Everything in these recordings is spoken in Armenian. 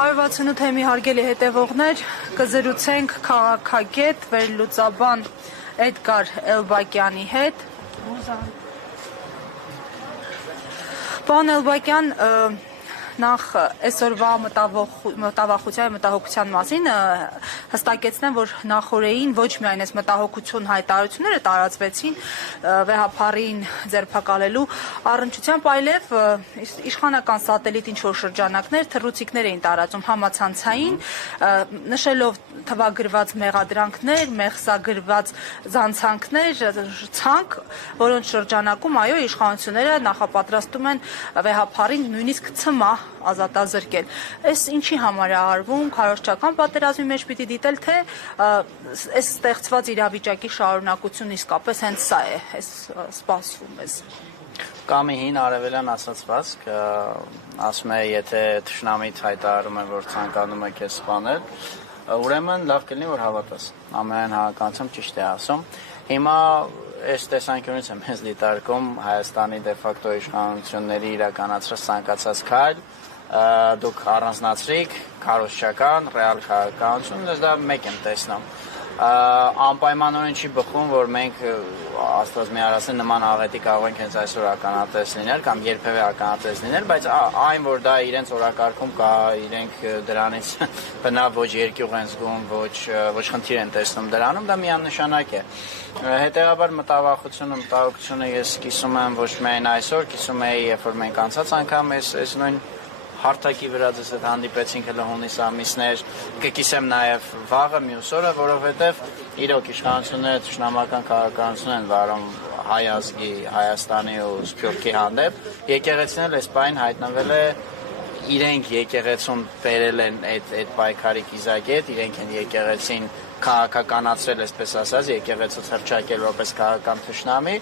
168 թեմի հարգելի հետևողներ, կզրուցենք քաղաքագետ, վերլուծաբան Էդգար Էլբակյանի հետ։ Պարոն Էլբակյան, նախ այսօրվա մտավախության մտահոգության մասին հստակեցնեմ, որ նախորդին ոչ միայն այս մտահոգություն հայտարարությունները տարածվեցին վեհափառին ձերբակալելու առնչությամբ, այլև իշխանական սատելիտ ինչ-որ շրջանակներ թռուցիկներ էին տարածում համացանցային, նշելով թվագրված մեղադրանքներ, մեղսագրված զանցանքներ, ցանկ, որոնց շրջանակում այո իշխանությունները նախապատրաստում են վեհափառին նույնիսկ ցմահ ազատազրկել։ Այս ինչի համար է արվում, քարոզչական պատերազմի մեջ պիտի դիտել, թե այս ստեղծված իրավիճակի շարունակությունը իսկապես հենց սա է, սպասվում է։ Կա մի հին արևելյան ասացվածք, ասում է, եթե թշնամիդ հայտարարում է, որ ցանկանում է քեզ սպանել, ուրեմն լավ կլինի, որ հավատաս։ Ամեն հավանականությամբ ճիշտ է ասում։ Հիմա այս տեսանկյունից եմ ես դիտարկում Հայաստանի դեֆակտո իշխանությունների իրականացրած ցանկացած քայլ, դուք առանձնացրիք քարոզչական, ռեալ քաղաքականություն, ես դա մեկ եմ տեսնում։ Անպայմանորեն չի բխում, որ մենք Աստված մի արասեն նման աղետի կարող ենք հենց այսօր ականատես լինել կամ երբևէ ականատես լինել, բայց այն, որ դա իրենց օրակարգում կա, իրենք դրանից բնավ ոչ երկյուղ են զգում, ոչ խնդիր են տեսնում դրանում, դա միանշանակ է։ Հետևաբար մտահոգությունը ես կիսում եմ ոչ միայն այսօր, կիսում էի, երբ որ մենք անցած անգամ այս նույն հարթակի վրա ձեզ հետ հանդիպեցինք հենց հունիս ամիսներ, կկիսեմ նաև վաղը մյուս օրը, որովհետև իրոք իշխանությունները թշնամական քաղաքականություն են վարում հայ ազգի, Հայաստանի ու Սփյուռքի հանդեպ, եկեղեցին էլ այս պայն հայտնվել է իրենք եկեղեցուն բերել են այդ պայքարի կիզակետ, իրենք են եկեղեցին քաղաքականացրել, այսպես ասած, եկեղեցուց հռչակել որպես քաղաքական թշնամի,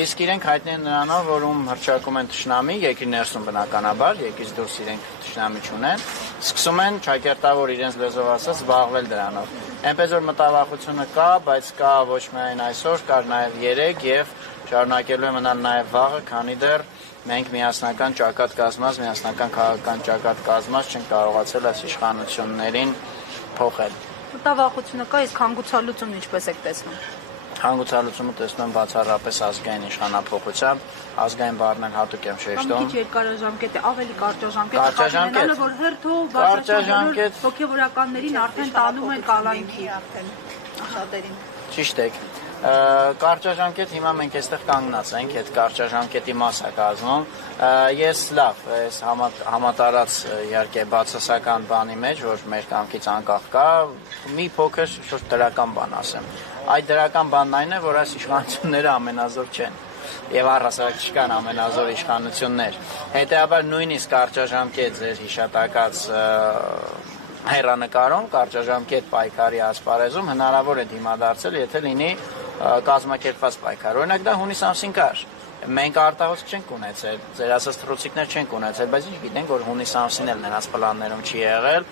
իսկ իրենք հայտնի են նրանով, որ ում հռչակում են թշնամի, երկրի ներսում բնականաբար, երկրից դուրս իրենք թշնամի չունեն, սկսում են ճակերտավոր իրենց լեզվով ասած զբաղվել դրանով։ Այնպես որ մտավախությունը կա, բայց կա ոչ միայն այսօր, կար նաև երեկ եւ շարունակելու է մնալ նաև վաղը, քանի դեռ մենք միասնական ճակատ կազմած, միասնական քաղաքական ճակատ կազմած չենք կարողացել այս իշխանություններին փոխել։ Մտավախությունը կա, իսկ հանգուցալուծումն ինչպես եք տեսնում։ Հանգուցալուծումը տեսնում եմ բացառապես ազգային իշխանափոխությամբ, ազգային բառն էլ հատուկ եմ շեշտում։ Կամ քիչ երկարաժամկետ է, ավելի կարճաժամկետ, որ հերթով բարձրացնելով հոգեվորականներին արդեն տանում են կալանքի արդեն շատերին։ Ճիշտ եք։ Կարճաժամկետ հիմա մենք այստեղ կանգնած ենք, այդ կարճաժամկետի մաս է կազմում։ Ես լավ, այս համատարած իհարկե բացասական բանի մեջ, որ մեր կամքից անկախ կա, մի փոքր շուրջ դրական բան ասեմ։ Այդ դրական բանն այն է, որ այս իշխանությունները ամենազոր չեն եւ առհասարակ չկան ամենազոր իշխանություններ։ Հետեւաբար նույնիսկ կարճաժամկետ ձեր հիշատակած հեռանկարում, կարճաժամկետ պայքարի ասպարեզում հնարավոր է դիմադարձել, եթե լինի կազմակերպված պայքար։ Օրինակ դա հունիս ամսին կար։ Մենք արտահոսք չենք ունեցել, ձեր ասած թռուցիկներ չենք ունեցել, բայց ինչ գիտենք, որ հունիս ամսին էլ նրանց պլաններում չի եղել,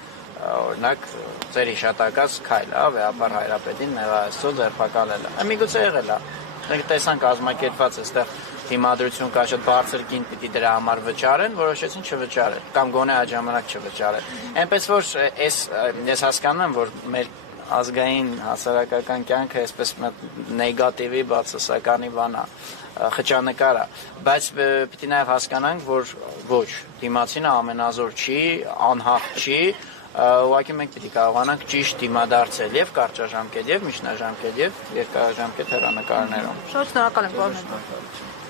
օրինակ ձեր հիշատակած քայլը, վեհապար Հայրապետին Մեղայացու ձերբակալելը։ Միգուցե եղել է։ Մենք տեսանք կազմակերպված այստեղ դիմադրություն կա, շատ բարձր գին պիտի դրա համար վճարեն, որոշեցին չվճարել կամ գոնե այդ ժամանակ չվճարել։ Այնպես որ ես հասկանում եմ, որ մեր ազգային հասարակական կյանքը այսպես նեգատիվի, բացասականի բան է, խճանկար է, բայց պիտի նաև հասկանանք, որ ոչ, դիմացինը ամենազոր չի, անհաղ չի, ուղղակի մենք պիտի կարողանանք ճիշտ դիմադարձել եւ կարճաժամկետ, եւ միջնաժամկետ, եւ երկարաժամկետ հեռանկարներում։ Շատ շնորհակալ եմ, պարոն։